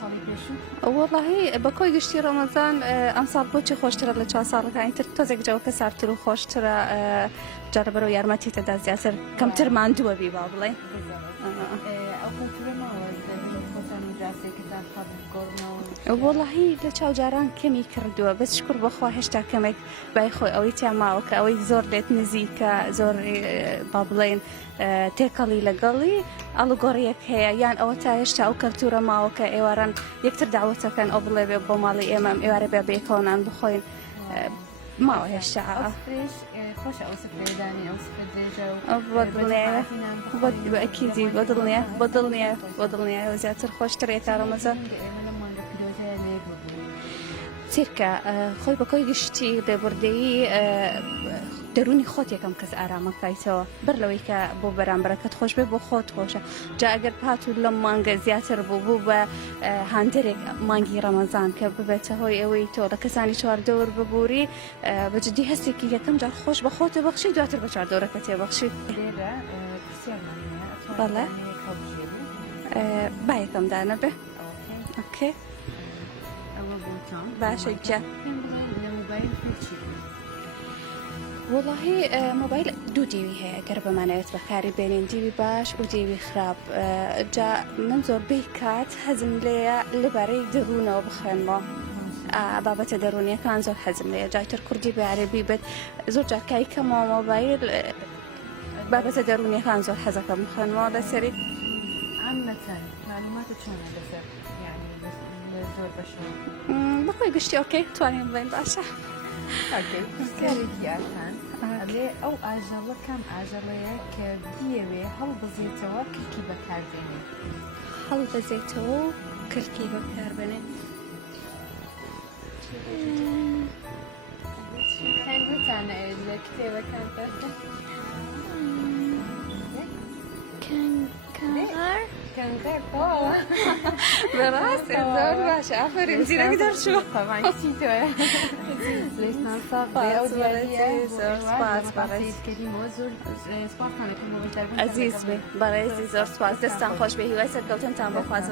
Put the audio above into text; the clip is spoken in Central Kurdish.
ساڵی پێشوو وەڵاهی بە کۆی گشتی ڕەمەزان ئەم ساڵ بۆچی خۆشترە لە 4 ساڵەکانی تر تۆزێک جەوەکە سارتر و خۆشترە جارە بەرەو یارمەتی تەدا زیاتر کەمتر ماندووە بی با بڵێن ئەو کەلتورە ماوە خۆتان و جاسێکتان خەڵ گۆڕنەوە وەڵاهی لە چاوجاران کەمی کردووە بەس شکر بەخوا هێشتا کەمێک بای خۆی ئەوەی تیا ماوە کە ئەوەی زۆر لێت نزیکە زۆر با بڵێن تێکەڵی لەگەڵی ئەڵگۆڕیەک هەیە یان ئەوە تا هێشتا ئەو کەلتورە ماوە کە ئێواران یەکتر داوەتەکەن ئەو بڵێ بێ بۆ ماڵی ئێمە ئێوارە بێ بەیەکەوەنان بخۆین ماوە هێشتا خۆشە ئەو سفرێدانی ئەو سفر درێژە بۆ ئەکیدی بۆ دڵنیە زیاتر خۆشترێت تا ڕەمەزان چیرکە خۆی بەکۆی گشتی لێبوردەیی دەرونی خۆت یەکەم کەس ئارامەکەیتەوە بەر لەوەی کە بۆ بەرامبەرەکەت خۆش بێ بۆ خۆت خۆشە جا ئەگەر پات و لەم مانگە زیاتر بوو بە هاندێرێک مانگی ڕەمەزان کە ببێتە هۆی ئەوەی تۆ لە کەسانی چواردەور ببووری بەجددی هەستێکی یەکەم جار خۆش بە خۆتە بەخشی دواتر بە چواردەورەکە تێبەخشی بەڵێ با یەکەم دانە بێ ئۆکێ باشە جا وڵاهی مۆبایل دوو دیوی هەیە گەر بەمانەوێت بەکاری بێنین دیوی باش و دیوی خراپ جا من زۆربەی کات حەزم لێیە لەبارەی دەروونەوە بخوێنەوە بابەتە دەرونیەکان زۆر حەزم لێیە جایتر کوردی بە عەرەبی بێت زۆر جارکای کەمەوە مۆبایل بابەتە دەرونیەکان زۆر حەزەکەم بخوێنەوە لەسەری عامەتەن معلوماتە چۆنە لەسەر زۆر بەشە بەخۆی گشتی ئۆکەی توانین بڵێن باشە پرسیارێکی ئاسان ئەڵێ ئەو ئاژەڵە کام ئاژەڵەیە کە بیەوێ هەڵبەزێتەوە کلکی بەکاربێنێ هەڵبەزێتەوە و کلکی بەکاربێنێ خێنتانە لە کتێبەکان کەنگەر بەڕاستی زۆر باشە ئافرین زیرەک دەرچوو عەزیز بێ بەڕێزی زۆر سوپاس دەستان خۆش بێ هیوای سەرکەوتنتان بۆ خوازم